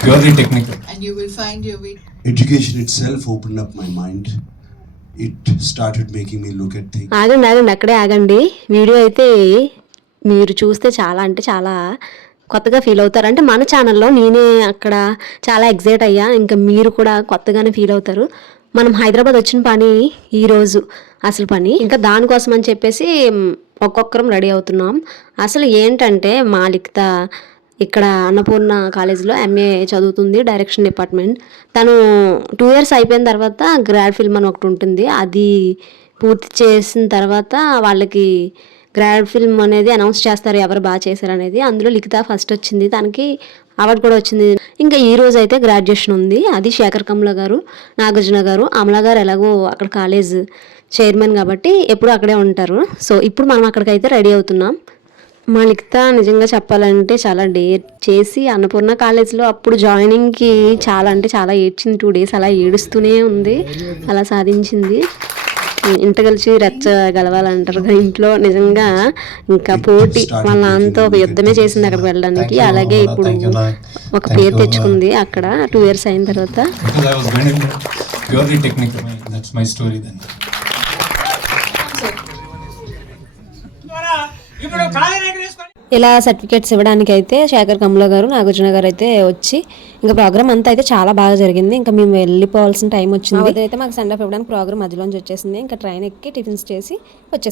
purely technical. and you will find your way. Education itself opened up my mind. It started making me look at things. ఆగండి ఆగండి అక్కడే ఆగండి. Video అయితే మీరు చూస్తే చాలా అంటే చాలా కొత్తగా ఫీల్ అవుతారు. అంటే మన ఛానల్లో నేనే అక్కడ చాలా ఎగ్జైట్ అయ్యా. ఇంకా మీరు కూడా కొత్తగానే ఫీల్ అవుతారు. మనం హైదరాబాద్ వచ్చిన పని ఈరోజు అసలు పని. ఇంకా దానికోసం అని చెప్పేసి మ్, ఒక్కొక్కరం రెడీ అవుతున్నాం. అసలు ఏంటంటే మా లిఖిత ఇక్కడ అన్నపూర్ణ కాలేజీలో ఎంఏ చదువుతుంది డైరెక్షన్ డిపార్ట్మెంట్ తను టూ ఇయర్స్ అయిపోయిన తర్వాత గ్రాడ్ ఫిల్మ్ అని ఒకటి ఉంటుంది. అది పూర్తి చేసిన తర్వాత వాళ్ళకి గ్రాడ్ ఫిల్మ్ అనేది అనౌన్స్ చేస్తారు ఎవరు బాగా చేశారు అనేది. అందులో లిఖిత ఫస్ట్ వచ్చింది. తనకి అవార్డు కూడా వచ్చింది. ఇంకా ఈ రోజు అయితే గ్రాడ్యుయేషన్ ఉంది. అది శేఖర్ కమల గారు నాగార్జున గారు అమల గారు ఎలాగో అక్కడ కాలేజ్ చైర్మన్ కాబట్టి ఎప్పుడు అక్కడే ఉంటారు. సో ఇప్పుడు మనం అక్కడికైతే రెడీ అవుతున్నాం. మా లిఖిత నిజంగా చెప్పాలంటే చాలా డేర్ చేసి అన్నపూర్ణ కాలేజ్లో అప్పుడు జాయినింగ్కి చాలా అంటే చాలా ఏడ్చింది. టూ డేస్ అలా ఏడుస్తూనే ఉంది. అలా సాధించింది. ఇంట కలిసి రెచ్చ గలవాలంటారు కదా ఇంట్లో. నిజంగా ఇంకా పోటీ వాళ్ళ నాన్నతో ఒక యుద్ధమే చేసింది. అక్కడికి వెళ్ళడానికి. అలాగే ఇప్పుడు ఒక పేరు తెచ్చుకుంది అక్కడ. టూ ఇయర్స్ అయిన తర్వాత. ఇలా సర్టిఫికేట్స్ ఇవ్వడానికి అయితే శేఖర్ కమల గారు నాగార్జున గారు అయితే వచ్చి ఇంకా ప్రోగ్రామ్ అంతా అయితే చాలా బాగా జరిగింది. ఇంకా మేము వెళ్ళిపోవాల్సిన టైం వచ్చింది. అయితే మాకు సెండ్ ఆఫ్ ఇవ్వడానికి ప్రోగ్రామ్ మధ్యలోంచి వచ్చేసింది. ఇంకా ట్రైన్ ఎక్కి టిఫిన్స్ చేసి వచ్చేసి.